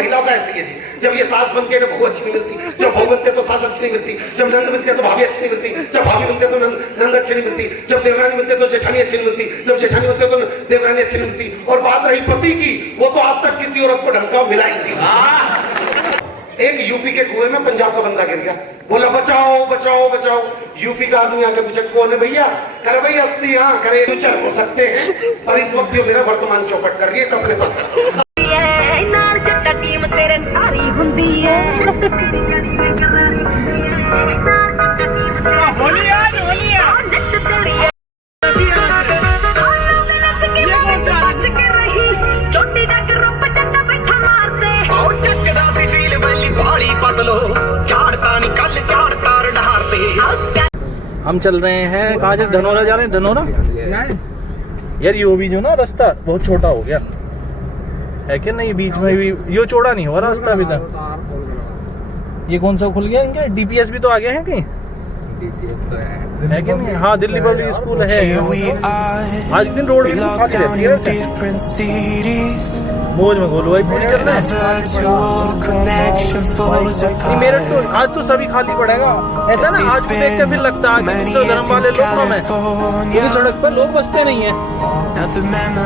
महिलाओं का ऐसी है जी, जब ये सास बनती है ना बहू अच्छी नहीं मिलती, जब बहू बनते तो सास अच्छी नहीं मिलती, जब नंद मिलते तो भाभी अच्छी नहीं मिलती, जब भाभी मिलते तो नंद अच्छी नहीं मिलती, जब देवरानी मिलते तो जेठानी अच्छी नहीं मिलती, जब जेठानी मिलते तो देवरानी अच्छी नहीं मिलती। और बात रही पति की, वो तो आज तक किसी औरत को ढंग का मिला ही नहीं। एक यूपी के कुएं में पंजाब का बंदा गिर गया, बोला बचाओ बचाओ बचाओ। यूपी का आदमी आके पूछे कौन है भैया? करे भाई 80। हाँ करे फ्यूचर हो सकते हैं, पर इस वक्त जो मेरा वर्तमान चौपट कर रही है सबने पास टीम तेरे सारी हुंदी है। हम चल रहे हैं कहाँ से? धनौरा जा रहे हैं। धनौरा यार ये भी जो ना रास्ता बहुत छोटा हो गया है कि नहीं, बीच में भी यो चौड़ा नहीं हुआ रास्ता अभी तक। ये कौन सा खुल गया इनके? डीपीएस भी तो आ गया है कहीं? डीपीएस तो है कि नहीं? हाँ दिल्ली पब्लिक स्कूल है। आज दिन रोड भी खाली रहती है, मौज में गोलू भाई पूरी चल रहा है। मेरे तो आज तो सभी खाली पड़ेगा ऐसा ना, आज देख के फिर लगता है दूसरे धर्म वाले लोग कम है, क्योंकि सड़क पर लोग बसते नहीं है।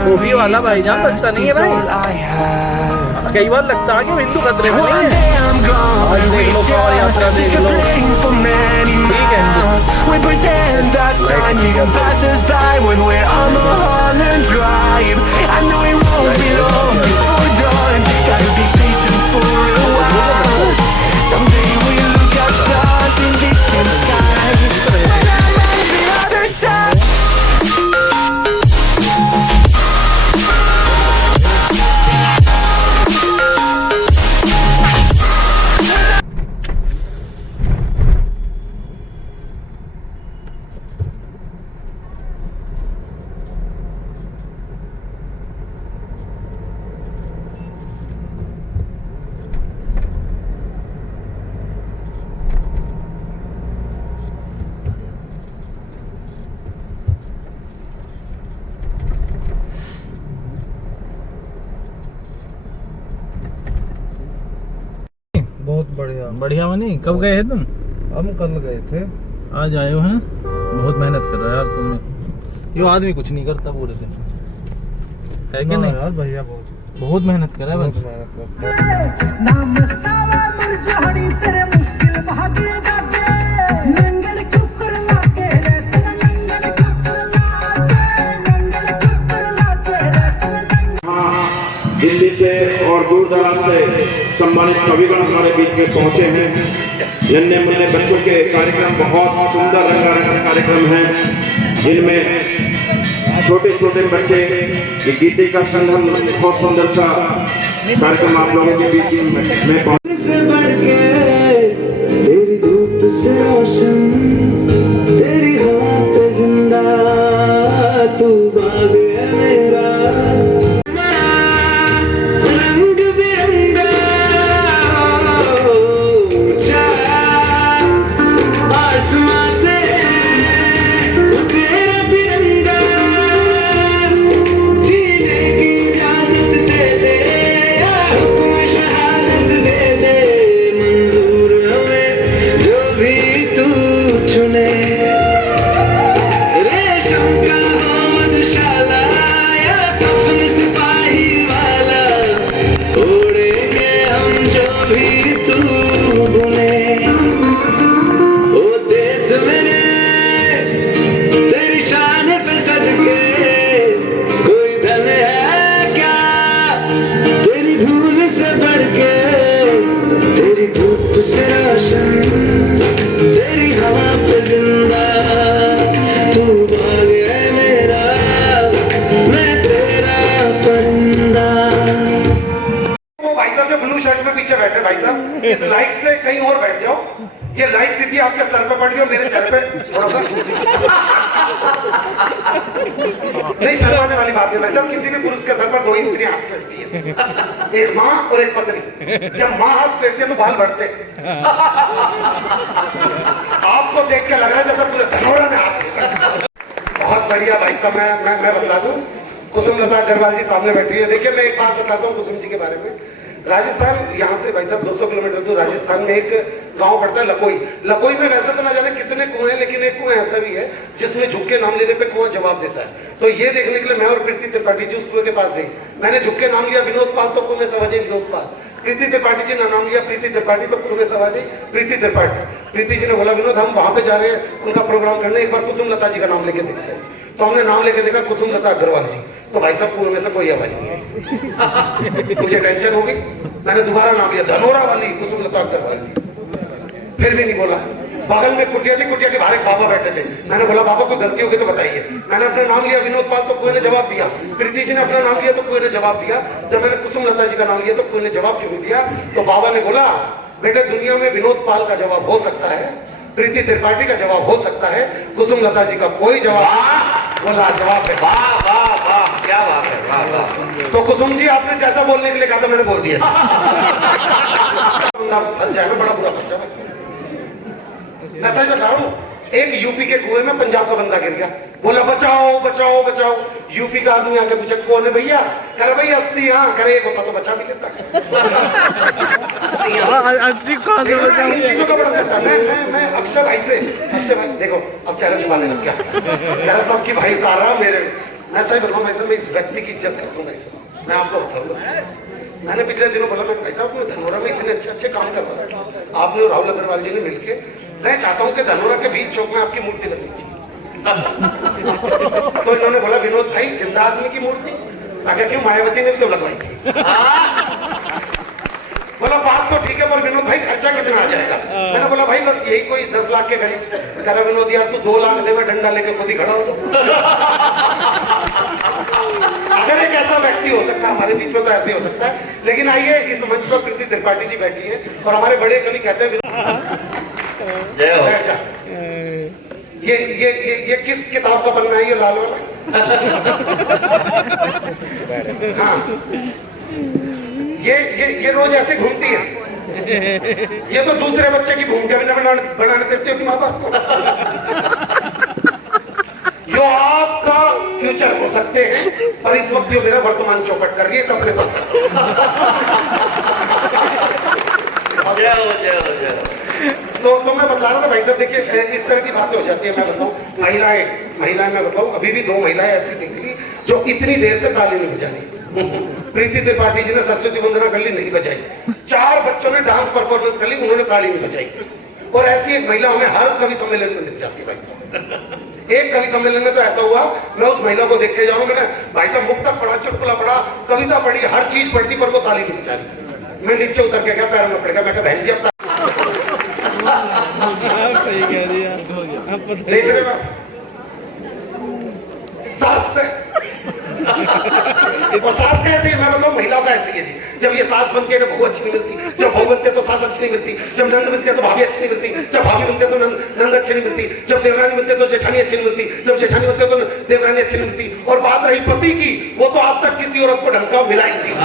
वो भी वाला भाईजान बसता नहीं है भाई, कई बार लगता है कि हिंदू खतरे में नहीं है। आज देख लो कार यात्रा देख लो, ठीक है बहुत बढ़िया बढ़िया बनी। कब गए हैं तुम? हम कल गए थे। आज आए हो हैं? बहुत मेहनत कर रहा है यार तुमने। यो आदमी कुछ नहीं करता पूरे दिन, है कि नहीं यार? भैया बहुत मेहनत कर रहा है, बस मेहनत करता दिल्ली से और दूर दराज से सम्मानित कविगण हमारे बीच में पहुंचे हैं। नन्हे मुन्ने बच्चों के कार्यक्रम बहुत सुंदर रंगारंग कार्यक्रम हैं, जिनमें छोटे छोटे बच्चे गीते का संगम बहुत सुंदर सा कार्यक्रम आप लोगों के बीच में से बढ़ के तेरी धूप से रोशन, तेरी हवा पे जिंदा तू बाग है मेरा। इस लाइट से कहीं और बैठ जाओ, ये लाइट सीधी आपके सर पे पड़ रही हो, मेरे सर पे थोड़ा सा नहीं शर्माने वाली बात है भाई साहब। किसी भी पुरुष के सर पर दो ही स्त्रियां हाथ फेरती है, एक माँ और एक पत्नी। जब माँ हाथ फेरती है तो बाल बढ़ते, आपको देख के लग रहा है जैसा पूरे धनौरा में हाथ फेर। बहुत बढ़िया भाई साहब। मैं बता दूं, कुसुम लता अग्रवाल जी सामने बैठी है। देखिए मैं एक बात बताता हूँ कुसुम जी के बारे में। राजस्थान यहाँ से भाई साहब 200 किलोमीटर दूर राजस्थान में एक गांव पड़ता है लकोई। लकोई में वैसे तो ना जाने कितने कुएं हैं, लेकिन एक कुएं ऐसा भी है जिसमें झुक के नाम लेने पे कुआं जवाब देता है। तो ये देखने के लिए मैं और प्रीति त्रिपाठी जी उस कुएं के पास गई। मैंने झुक के नाम लिया विनोद पाल, तो कुएं में समझे विनोद पाल। प्रीति त्रिपाठी जी ने नाम लिया प्रीति त्रिपाठी, तो कुएं में समझे प्रीति त्रिपाठी। प्रीति जी ने बोला विनोद हम वहां पे जा रहे हैं उनका प्रोग्राम करने, एक बार कुसुम लता जी का नाम लेके देखते हैं। तो हमने नाम लेके देखा कुसुम लता अग्रवाल जी, तो भाई साहब कुएं में से कोई आवाज नहीं आई। मुझे टेंशन हो गई, मैंने दोबारा नाम लिया धनोरा वाली कुसुम लता अग्रवाल जी, फिर भी नहीं बोला। बगल में कुटिया थी, कुटिया के बाहर एक बाबा बैठे थे। मैंने बोला बाबा कोई गलती होगी तो बताइए। मैंने अपना नाम लिया विनोद पाल, तो कुएं ने जवाब दिया। प्रीति जी ने अपना नाम लिया तो कुएं ने जवाब दिया। जब मैंने कुसुम लता जी का नाम लिया तो कुएं ने जवाब क्यों नहीं दिया? तो बाबा ने बोला बेटे दुनिया में विनोद पाल का जवाब हो सकता है, प्रीति त्रिपाठी का जवाब हो सकता है, कुसुम लता जी का कोई जवाब बोला जवाब है। वाह वाह वाह क्या बात है, वाह वाह। तो कुसुम जी आपने जैसा बोलने के लिए कहा था मैंने बोल दिया। फंस जाएगा, बड़ा बुरा फंस जाएगा। मैं सच बता रहा हूं, एक यूपी के कुएं में पंजाब का बंदा गिर गया, बोला बचाओ बचाओ बचाओ। यूपी का आदमी आके पूछा कौन है भैया? करे भाई 80। हाँ करे एक होता तो बचा भी लेता। 80 कहां से बचाऊंगा? मैं अक्षय भाई से, अक्षय भाई देखो अब चेहरा छुपाने लग गया, मेरा सबकी भाई उतारा मेरे। मैं सही बताऊं भाई साहब, मैं इस व्यक्ति की इज्जत करता हूँ भाई साहब, मैं आपको बताऊँ। मैंने पिछले दिनों बोला मैं भाई साहब धनोरा में इतने अच्छे अच्छे काम कर रहा है, आपने और राहुल अग्रवाल जी ने मिलके, मैं चाहता हूँ कि धनोरा के बीच चौक में आपकी मूर्ति लगनी चाहिए। तो इन्होंने बोला विनोद भाई जिंदा आदमी की मूर्ति? अगर क्यों मायावती ने भी तो लगवाई थी। बोला बात तो ठीक है पर विनोद भाई खर्चा कितना आ जाएगा? मैंने बोला भाई बस यही कोई 10 लाख के करीब। कह रहा विनोद यार तू 2 लाख दे, मैं डंडा लेके खुद ही खड़ा हूं। अगर एक ऐसा व्यक्ति हो सकता है हमारे बीच में तो ऐसे हो सकता है। लेकिन आइए इस मंच पर प्रीति त्रिपाठी जी बैठी है और हमारे बड़े कवि कहते हैं ये किस किताब का बनना है ये लाल वाला? हाँ ये रोज ऐसे घूमती है, ये तो दूसरे बच्चे की भूमिका भी न बनाने देती हो कि माँ बाप को। जो आपका फ्यूचर हो सकते हैं और इस वक्त जो मेरा वर्तमान चौपट कर रही है सबने पता। तो मैं बता रहा था भाई साहब देखिए इस तरह की बातें हो जाती है। मैं बताऊं महिलाएं मैं बताऊं अभी भी 2 महिलाएं ऐसी दिख रही जो इतनी देर से ताली नहीं बजा रही। प्रीति त्रिपाठी जी ने सरस्वती वंदना कर ली, नहीं बजाई। 4 बच्चों ने डांस परफॉर्मेंस कर ली, उन्होंने ताली नहीं बजाई। और ऐसी एक महिला हमें हर कवि सम्मेलन में मिल जाती है भाई साहब। एक कवि सम्मेलन में तो ऐसा हुआ, मैं उस महिला को देख के जा रहा हूं, मैंने भाई साहब मुक्तक पढ़ा, चुटकुला पढ़ा, कविता पढ़ी, हर चीज पढ़ती पर वो ताली नहीं बजा रही। मैं नीचे उतर के गया, पैरों में पड़ गया, मैं कहा बहन जी अब सही कह दिया। देख रहे हो सास से और सास कैसे है मैं बताऊं महिलाओं का ऐसी है जी। जब ये सास बनती है ना बहू अच्छी नहीं मिलती, जब बहू बनती है तो सास अच्छी नहीं मिलती, जब नंद बनती है तो भाभी अच्छी नहीं मिलती, जब भाभी बनती है तो नंद अच्छी नहीं मिलती, जब देवरानी बनती है तो जेठानी अच्छी नहीं मिलती, जब जेठानी बनती है तो देवरानी अच्छी नहीं मिलती। और बात रही पति की, वो तो आज तक किसी औरत को ढंग का मिला ही नहीं।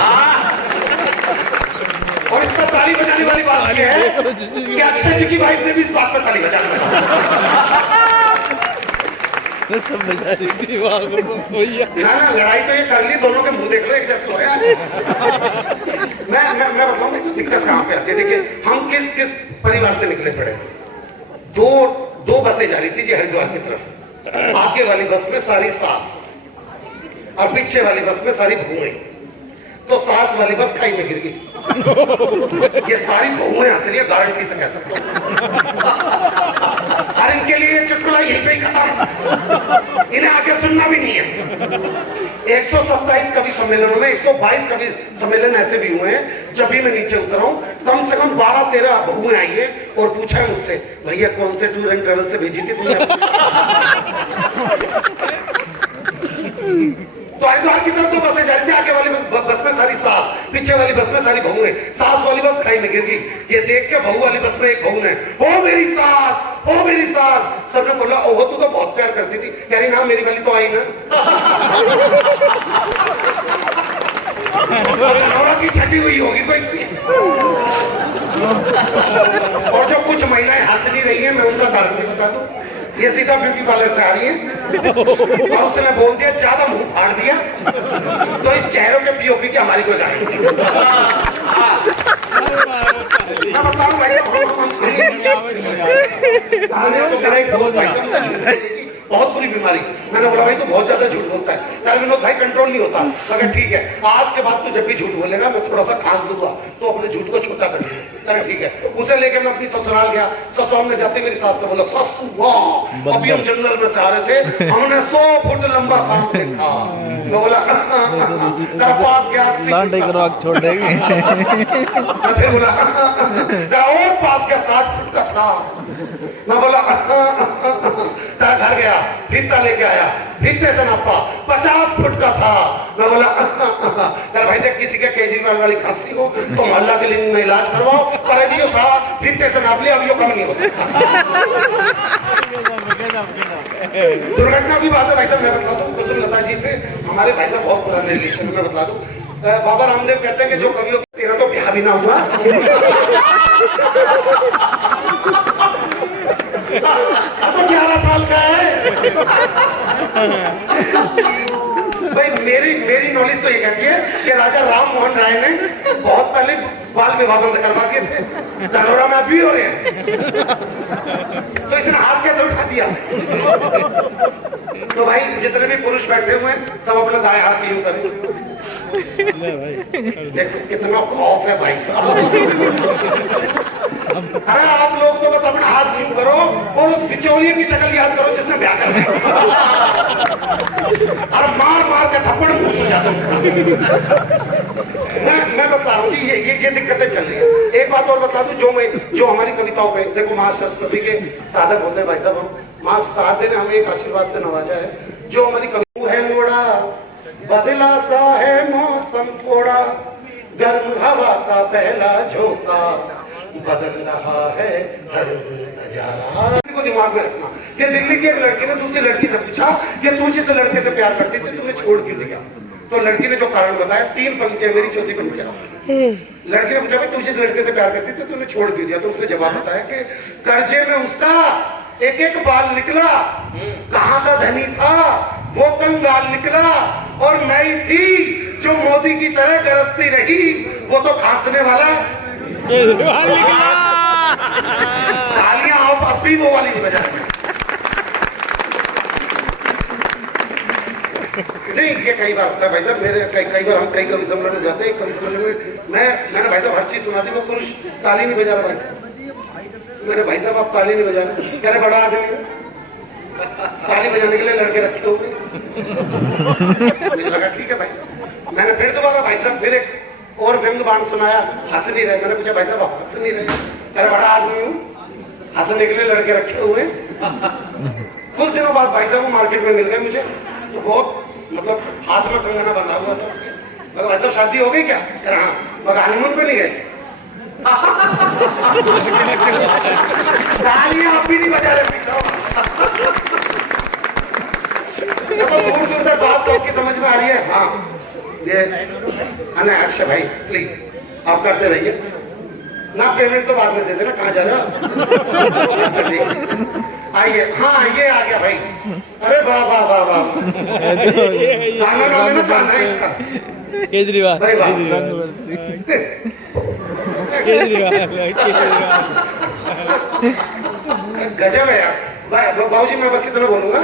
और इसका ताली बजाने वाली बात यह है कि अक्षय जी की वाइफ ने भी इस बात पर ताली बजाने सब बजा रही थी ना लड़ाई तो ये कर ली, दोनों के मुंह देख लो एक जैसे हो रहे हैं। मैं बताऊं इस दिक्कत कहाँ पे आती है। देखिए हम किस परिवार से निकले पड़े। दो बसें जा रही थी जी हरिद्वार की तरफ। आगे वाली बस में सारी सास और पीछे वाली बस में सारी बहुएं। तो सास वाली बस खाई में गिर गई। ये सारी बहुएं हंस रही है, गारंटी से कह सकता हूं। और इनके लिए चुटकुला यहीं पे ही खत्म, इन्हें आगे सुनना भी नहीं है। 127 कवि सम्मेलनों में 122 कवि सम्मेलन ऐसे भी हुए हैं जब भी मैं नीचे उतरा हूं कम से कम 12-13 बहुएं आई है और पूछा है मुझसे भैया कौन से टूर एंड ट्रेवल से भेजी थी तुमने? तो हरिद्वार की तरफ 2 बसें जा रही थी, आगे वाली बस में सारी सास, पीछे वाली बस में सारी बहुएं। सास वाली बस खाई में गिर गई। ये देख के बहू वाली बस में एक बहू ने ओ मेरी सास, ओ मेरी सास। सबने बोला ओहो तू तो बहुत प्यार करती थी। कह रही ना मेरी वाली तो आई ना। औरत की छठी हुई होगी कोई सी। और जो कुछ महिलाएं हंस नहीं रही है मैं उनका कारण भी बता दूं। ये सीधा ब्यूटी पार्लर से आ रही है और उसने बोल दिया ज्यादा मुंह फाड़ दिया तो इस चेहरों के पीओपी की हमारी कोई गारंटी नहीं। मैंने तो मेरा एक दोस्त भाई साहब ने झूठ बोली थी, बहुत बुरी बीमारी। मैंने बोला भाई तू बहुत ज्यादा झूठ बोलता है। कह विनोद भाई कंट्रोल नहीं होता। मगर ठीक है, आज के बाद तू जब भी झूठ बोलेगा मैं थोड़ा सा खास दूंगा, तो अपने झूठ को छोटा कर दूंगा। कह ठीक है। उसे लेके मैं अपनी ससुराल गया। ससुराल में जाते मेरी सास से बोला, सासू वाह, अभी हम जंगल में से आ रहे थे, हमने 100 फुट लंबा सांप देखा। मैं बोला पास गया, लांटे करो आग छोड़ देगी। मैं फिर बोला और पास गया 60 फुट का था। मैं बोला घर गया, फीता लेके आया, फीते से नापा 50 फुट का था। मैं बोला कर भाई देख किसी के केजरीवाल वाली खांसी हो तो मोहल्ला के लिए में इलाज करवाओ, पर अभी साहब फीते से नाप लिया, अब यो कम नहीं हो सकता। दुर्घटना की बात है भाई साहब, मैं बता दूं कुसुमलता जी से हमारे भाई साहब बहुत पुराने रिलेशन में बता दूं। बाबा रामदेव कहते हैं कि जो कवियों तेरा तो ब्याह भी ना हुआ। अब तो 11 साल का है भाई। मेरी नॉलेज तो ये कहती है कि राजा राम मोहन राय ने बहुत पहले बाल विवाह बंद करवा दिए थे। धनोरा में अभी हो रहे हैं, तो इसने हाथ कैसे उठा दिया? तो भाई जितने भी पुरुष बैठे हुए हैं सब अपना दाएं हाथ यूं करें। देखो कितना खौफ है भाई साहब। अरे आप लोग तो बस अपना हाथ यूं करो और उस बिचौलिए की शक्ल याद करो जिसने ब्याह कर दिया। और मार मार के थप्पड़ मुंह से जाता हूं। मैं बता रहा हूँ जी, ये दिक्कतें चल रही है। एक बात और बता दूं, जो हमारी कविताओं पे देखो माँ सरस्वती के साधक होते हैं भाई साहब, हम माँ शारदे ने हमें एक आशीर्वाद से नवाजा है। जो हमारी कविता है मोड़ा बदला सा है मौसम थोड़ा, गर्म हवा का पहला झोंका बदल रहा है हर नजारा। को दिमाग में रखना कि दिल्ली की एक लड़की ने दूसरी लड़की से पूछा कि तू जिस लड़के से प्यार करती थी तुमने छोड़ क्यों दिया? तो लड़की ने जो कारण बताया, 3 पंक्तियां मेरी, चौथी पंक्तियां। लड़की ने पूछा भाई तू जिस लड़के से प्यार करती थी तुमने छोड़ क्यों दिया? तो उसने जवाब बताया कि कर्जे में उसका एक एक बाल निकला, कहाँ का धनी था वो कंगाल निकला, और मैं ही थी जो मोदी की तरह गरजती रही, वो तो खांसने वाला तालियां आप अब भी वो वाली नहीं बजा रहे। नहीं ये कई बार होता है भाई साहब, मेरे कई बार हम कई कवि सम्मेलन में जाते हैं। कवि सम्मेलन में मैंने भाई साहब हर चीज सुना दी, वो पुरुष ताली नहीं बजा रहा भाई साहब। मैंने भाई साहब आप ताली नहीं बजा रहे, कह रहे बड़ा आदमी ताली बजाने के लिए लड़के रखे होंगे। मुझे लगा ठीक है भाई साहब। मैंने फिर दोबारा भाई साहब फिर एक और व्यंग बाण सुनाया, हंस नहीं रहे। मैंने पूछा भाई साहब आप हंस नहीं रहे? कह रहे बड़ा आदमी हूँ, हंसने के लिए लड़के रखे हुए। कुछ दिनों बाद भाई साहब वो मार्केट में मिल गए मुझे, तो बहुत मतलब हाथ में कंगना बंधा हुआ था। मगर भाई साहब शादी हो गई क्या? कह रहा हाँ। मगर हनीमून पे नहीं गए? तालियां आप भी नहीं बजा रहे भाई साहब। दूर दूर तक बात सबकी समझ में आ रही है। हाँ ये अक्षय भाई प्लीज आप करते रहिए ना, पेमेंट तो बाद में दे देना। कहाँ जा रहा? आइए। हाँ ये आ गया भाई। अरे वाह वाह वाह वाह, गाना गाना गाना है इसका। केजरीवाल भाई वाह, गजब है यार। बाबूजी मैं बस इतना बोलूंगा,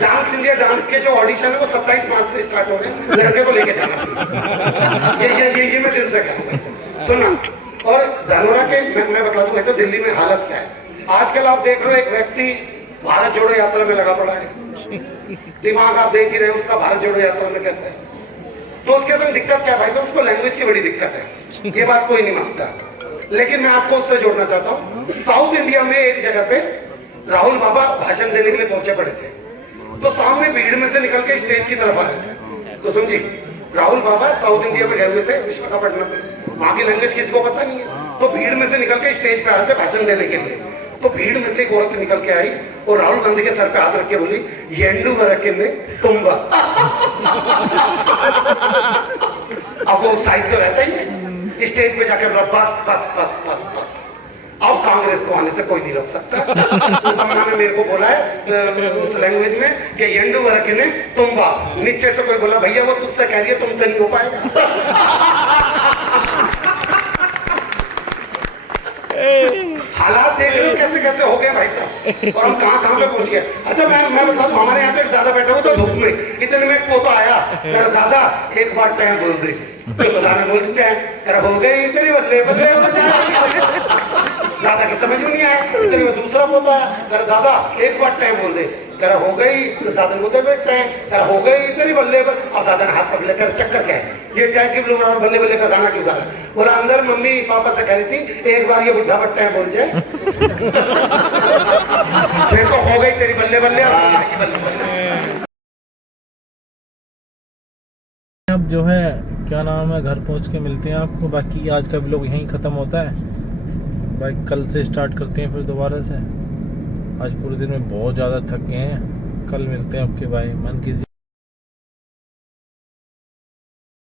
डांस इंडिया डांस के जो ऑडिशन है वो 27 मार्च से स्टार्ट हो गए। लड़के को लेके जाना ये मैं दिल से कहूँ। सुनना, और धनोरा के मैं बता दूं ऐसा दिल्ली में हालत क्या है आजकल। आप देख रहे हो एक व्यक्ति भारत जोड़ो यात्रा में लगा पड़ा है। दिमाग आप देख ही रहे हो उसका भारत जोड़ो यात्रा में कैसा है। तो उसके संग दिक्कत क्या भाई साहब? उसको लैंग्वेज की बड़ी दिक्कत है, ये बात कोई नहीं मानता। लेकिन मैं आपको उससे जोड़ना चाहता हूँ। साउथ इंडिया में एक जगह पे राहुल बाबा भाषण देने के लिए पहुंचे पड़े थे, तो सामने भीड़ में से निकल के स्टेज की तरफ आ रहे थे। तो समझी, राहुल बाबा साउथ इंडिया में गए हुए थे विशाखापट्टनम में, वहां की लैंग्वेज किसी को पता नहीं है। तो भीड़ में से निकल के स्टेज पे आ रहे थे भाषण देने के लिए। तो भीड़ में से एक औरत निकल के आई और राहुल गांधी के सर पे हाथ रख के बोली, येंडू वरके में तुम्बा। अब वो साहित्य तो रहता ही है, स्टेज पे जाकर बस बस बस बस बस, अब कांग्रेस को आने से कोई नहीं रोक सकता। उस अम्मा ने मेरे को बोला है उस लैंग्वेज में कि येंडू वरके ने तुम्बा। नीचे से कोई बोला भैया वो तुझसे कह रही है, तुमसे नहीं हो पाएगा। हालात देख रहे हो कैसे कैसे हो गए भाई साहब, और हम कहाँ कहाँ पे पहुंच गए। अच्छा मैं बता दूं, हमारे यहाँ पे एक दादा बैठा हुआ था धूप में, इतने में एक पोता आया, कह रहा दादा एक बार टाइम बोल दे। तो दादा बोलते हैं, कह रहा हो गई तेरी बल्ले बल्ले दादा की समझ में नहीं आया। इतने में दूसरा पोता आया, कह रहा दादा एक बार टाइम बोल दे। कह रहा हो गई, तो दादा ने बोलते बैठते हैं, कह रहा हो गई तेरी बल्ले बल्ले। और दादा ने हाथ पकड़ लेकर चक्कर क्या है ये क्या क्यों लोग बल्ले बल्ले का गाना क्यों गा रहा है। बोला अंदर मम्मी पापा से कह रही थी एक बार ये बुढ़ा बट्टा है बोल जाए फिर तो हो गई तेरी बल्ले बल्ले और बल्ले बल्ले। अब जो है क्या नाम है, घर पहुंच के मिलते हैं आपको। बाकी आज का व्लॉग यहीं ख़त्म होता है, बाकी कल से स्टार्ट करते हैं फिर दोबारा से। आज पूरे दिन में बहुत ज़्यादा थक गए हैं, कल मिलते हैं आपके भाई। मन कीजिए।